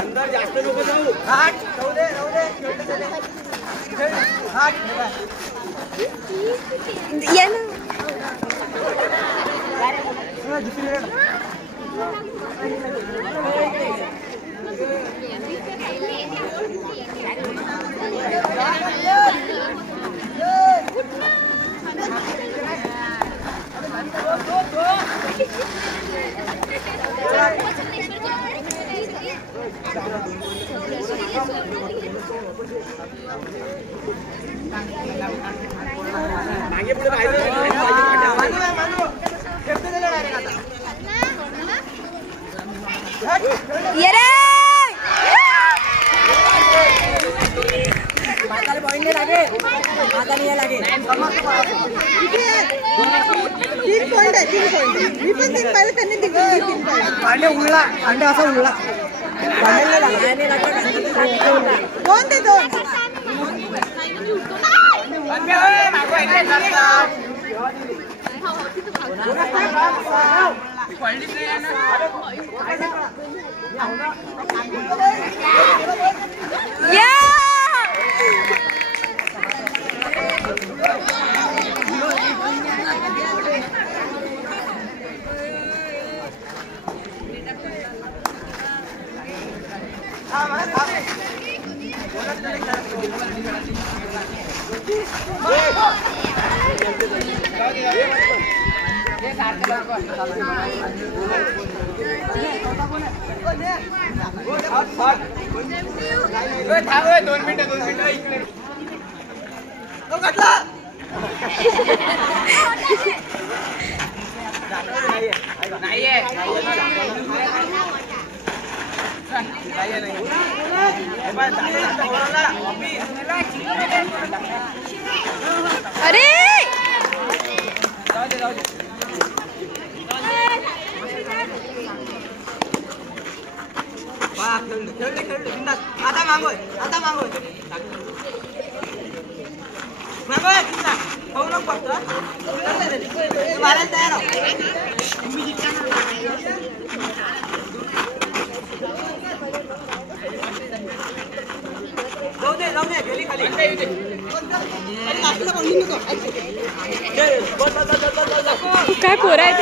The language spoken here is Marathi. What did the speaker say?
अंदर जास्त नको जाऊ. ये ना मागे पुढे राहिले ये रे माताला पॉइंट नाही लागे माता नाही लागे 3 पॉइंट आहे 3 पॉइंट मी पण 3 पाहिलं त्यांनी दिले 3 पॉइंट अंडे उडला अंडे असा उडला नाही लागला दोन ते दोन दोन मिनिटं इकडे अरे आता मागोय हो नको फक्त मारायला तयार जाऊ दे गेली खाली काय पोरा आहे